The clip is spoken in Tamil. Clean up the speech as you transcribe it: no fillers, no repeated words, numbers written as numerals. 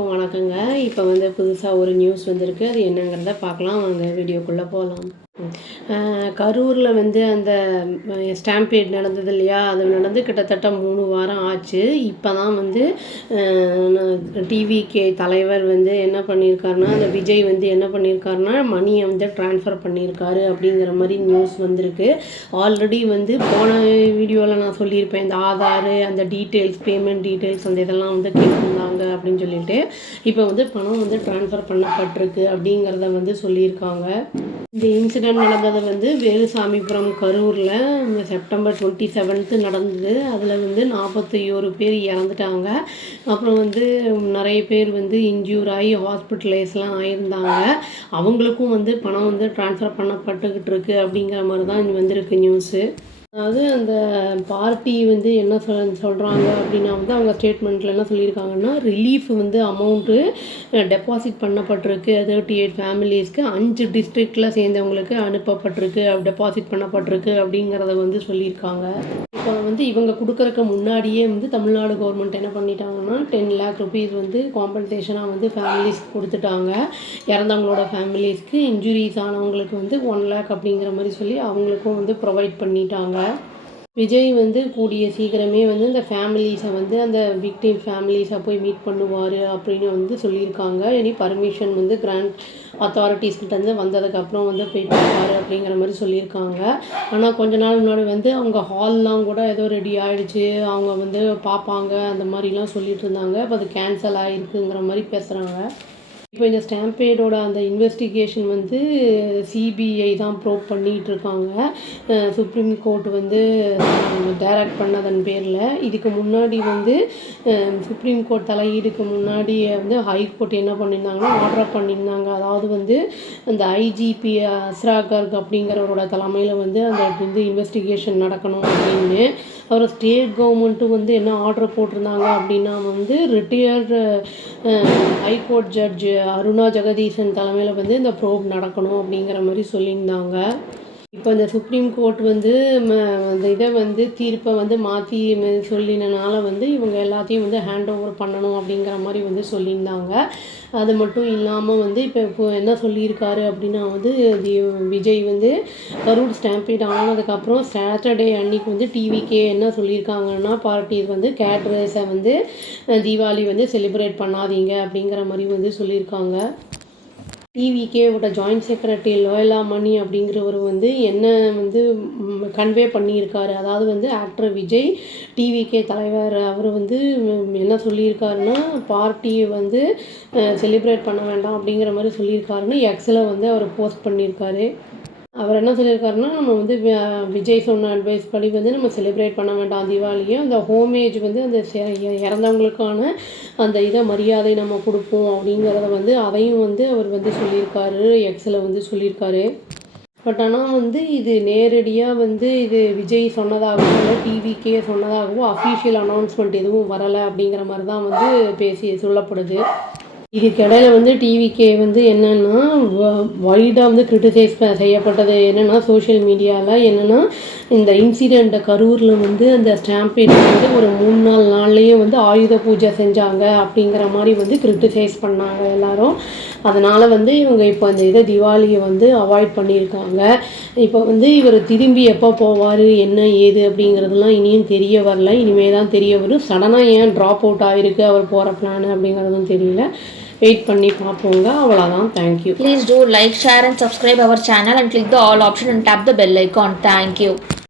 வணக்கங்க. இப்போ வந்து புதுசா ஒரு நியூஸ் வந்திருக்கு. அது என்னங்கிறத பார்க்கலாம். வாங்க வீடியோக்குள்ள போலாம். கரூர்ல வந்து அந்த ஸ்டாம்பேட் நடந்தது இல்லையா? அது நடந்து கிட்டத்தட்ட 3 வாரம் ஆச்சு. இப்போ தான் வந்து டிவிகே தலைவர் வந்து என்ன பண்ணியிருக்காருன்னா, அந்த விஜய் வந்து என்ன பண்ணியிருக்காருன்னா, மணியை வந்து ட்ரான்ஸ்ஃபர் பண்ணியிருக்காரு அப்படிங்கிற மாதிரி நியூஸ் வந்திருக்கு. ஆல்ரெடி வந்து போன வீடியோவில் நான் சொல்லியிருப்பேன், இந்த ஆதார் அந்த டீட்டெயில்ஸ், பேமெண்ட் டீட்டெயில்ஸ் அந்த இதெல்லாம் வந்து கேட்டிருந்தாங்க அப்படின்னு சொல்லிட்டு, இப்போ வந்து பணம் வந்து ட்ரான்ஸ்ஃபர் பண்ணப்பட்டிருக்கு அப்படிங்கிறத வந்து சொல்லியிருக்காங்க. இந்த இன்சிடெண்ட் நடந்தது வந்து வேலுசாமிபுரம் கரூரில் செப்டம்பர் 27 நடந்தது. அதில் வந்து 41 பேர் இறந்துட்டாங்க. அப்புறம் வந்து நிறைய பேர் வந்து இன்ஜூர் ஆகி ஹாஸ்பிட்டலைஸ்லாம் ஆகியிருந்தாங்க. அவங்களுக்கும் வந்து பணம் வந்து ட்ரான்ஸ்ஃபர் பண்ணப்பட்டுக்கிட்டு இருக்கு அப்படிங்கிற மாதிரி தான் வந்திருக்கு நியூஸு. அதாவது அந்த பார்ட்டி வந்து என்ன சொல்கிறாங்க அப்படின்னா வந்து அவங்க ஸ்டேட்மெண்ட்டில் என்ன சொல்லியிருக்காங்கன்னா, ரிலீஃப் வந்து அமௌண்ட்டு டெபாசிட் பண்ணப்பட்டிருக்கு 38 ஃபேமிலிஸ்க்கு 5 டிஸ்ட்ரிக்டில் சேர்ந்தவங்களுக்கு அனுப்பப்பட்டிருக்கு, டெபாசிட் பண்ணப்பட்டிருக்கு அப்படிங்கிறத வந்து சொல்லியிருக்காங்க. இப்போ வந்து இவங்க கொடுக்குறக்கு முன்னாடியே வந்து தமிழ்நாடு கவர்மெண்ட் என்ன பண்ணிட்டாங்கன்னா 10 lakh rupees வந்து காம்பன்சேஷனாக வந்து ஃபேமிலிஸ்க்கு கொடுத்துட்டாங்க. இறந்தவங்களோட ஃபேமிலிஸ்க்கு இன்ஜுரிஸ் ஆனவங்களுக்கு வந்து 1 lakh அப்படிங்கிற மாதிரி சொல்லி அவங்களுக்கும் வந்து ப்ரொவைட் பண்ணிட்டாங்க. விஜய் வந்து கூடிய சீக்கிரமே வந்து இந்த ஃபேமிலிஸை வந்து அந்த விக்டிம் ஃபேமிலிஸை போய் மீட் பண்ணுவார் அப்படின்னு வந்து சொல்லியிருக்காங்க. இனி பர்மிஷன் வந்து கிராண்ட் அத்தாரிட்டிஸ்கிட்டேருந்து வந்ததுக்கப்புறம் வந்து போய் பார்ப்பாரு அப்படிங்கிற மாதிரி சொல்லியிருக்காங்க. ஆனால் கொஞ்ச நாள் முன்னாடி வந்து அவங்க ஹால்லாம் கூட ஏதோ ரெடி ஆகிடுச்சு, அவங்க வந்து பார்ப்பாங்க அந்த மாதிரிலாம் சொல்லிட்டு இருந்தாங்க. இப்போ அது கேன்சல் ஆகிருக்குங்கிற மாதிரி பேசுகிறாங்க. இப்போ இந்த ஸ்டாம்பேடோட அந்த இன்வெஸ்டிகேஷன் வந்து சிபிஐ தான் ப்ரோப் பண்ணிகிட்ருக்காங்க. சுப்ரீம் கோர்ட் வந்து டைரக்ட் பண்ணதன் பேரில். இதுக்கு முன்னாடி வந்து சுப்ரீம் கோர்ட் தலையீடுக்கு முன்னாடி வந்து ஹைகோர்ட் என்ன பண்ணியிருந்தாங்கன்னா ஆர்டர் பண்ணியிருந்தாங்க. அதாவது வந்து அந்த ஐஜிபி அஸ்ரா கர்க் அப்படிங்கிறவரோட தலைமையில் வந்து அந்த வந்து இன்வெஸ்டிகேஷன் நடக்கணும் அப்படின்னு. அப்புறம் ஸ்டேட் கவர்மெண்ட்டும் வந்து என்ன ஆர்டர் போட்டிருந்தாங்க அப்படின்னா வந்து retired high court judge Aruna Jagadeesan தலைமையில் வந்து இந்த ப்ரோப் நடக்கணும் அப்படிங்கிற மாதிரி சொல்லியிருந்தாங்க. இப்போ இந்த சுப்ரீம் கோர்ட் வந்து அந்த இதை வந்து தீர்ப்பை வந்து மாற்றி சொல்லினனால வந்து இவங்க எல்லாத்தையும் வந்து ஹேண்ட் ஓவர் பண்ணணும் அப்படிங்கிற மாதிரி வந்து சொல்லியிருந்தாங்க. அது மட்டும் இல்லாமல் வந்து இப்போ என்ன சொல்லியிருக்காரு அப்படின்னா வந்து விஜய் வந்து கரூர் ஸ்டாம்பேட் ஆனதுக்கப்புறம் சாட்டர்டே அன்னைக்கு வந்து டிவிக்கே என்ன சொல்லியிருக்காங்கன்னா, பார்ட்டிஸ் வந்து கேட்ரஸை வந்து தீபாவளி வந்து செலிப்ரேட் பண்ணாதீங்க அப்படிங்கிற மாதிரி வந்து சொல்லியிருக்காங்க. டிவிகேவோட ஜாயிண்ட் செக்ரட்டரி லோயலா மணி அப்படிங்கிறவர் வந்து என்ன வந்து கன்வே பண்ணியிருக்காரு. அதாவது வந்து ஆக்டர் விஜய் டிவிகே தலைவர் அவர் வந்து என்ன சொல்லியிருக்காருன்னா, பார்ட்டியை வந்து செலிப்ரேட் பண்ண வேண்டாம் அப்படிங்கிற மாதிரி சொல்லியிருக்காருன்னு எக்ஸில் வந்து அவர் போஸ்ட் பண்ணியிருக்காரு. அவர் என்ன சொல்லியிருக்காருன்னா, நம்ம வந்து விஜய் சொன்ன அட்வைஸ் படி வந்து நம்ம செலிப்ரேட் பண்ண வேண்டாம் தீபாவளியை. அந்த ஹோமேஜ் வந்து அந்த இறந்தவங்களுக்கான அந்த இதை மரியாதை நம்ம கொடுப்போம் அப்படிங்கிறத வந்து அதையும் வந்து அவர் வந்து சொல்லியிருக்காரு, எக்ஸில் வந்து சொல்லியிருக்காரு. பட் ஆனால் வந்து இது நேரடியாக வந்து இது விஜய் சொன்னதாகவோ இல்லை டிவிக்கே சொன்னதாகவோ அஃபீஷியல் அனௌன்ஸ்மெண்ட் எதுவும் வரலை அப்படிங்கிற மாதிரி தான் வந்து சொல்லப்படுது. இதுக்கிடையில வந்து டிவிகே வந்து என்னென்னா வைடாக வந்து கிரிட்டிசைஸ் செய்யப்பட்டது என்னென்னா சோஷியல் மீடியாவில் என்னென்னா, இந்த இன்சிடெண்ட்டை கரூரில் வந்து அந்த ஸ்டாம்பேட் வந்து ஒரு 3-4 நாள்லேயே வந்து ஆயுத பூஜை செஞ்சாங்க அப்படிங்கிற மாதிரி வந்து கிரிட்டிசைஸ் பண்ணாங்க எல்லோரும். அதனால் வந்து இவங்க இப்போ இந்த இதை தீபாவளியை வந்து அவாய்ட் பண்ணியிருக்காங்க. இப்போ வந்து இவர் திரும்பி எப்போ போவார் என்ன ஏது அப்படிங்கிறதுலாம் இனியும் தெரிய வரல. இனிமேல் தான் தெரிய வரும். சடனாக ஏன் ட்ராப் அவுட் ஆகிருக்கு அவர் போகிற பிளான் அப்படிங்கிறதும் தெரியல. வெயிட் பண்ணி பார்ப்போங்க. அவ்வளோதான். Thank you. Please do like, share and subscribe our channel and click the all option and tap the bell icon. Thank you.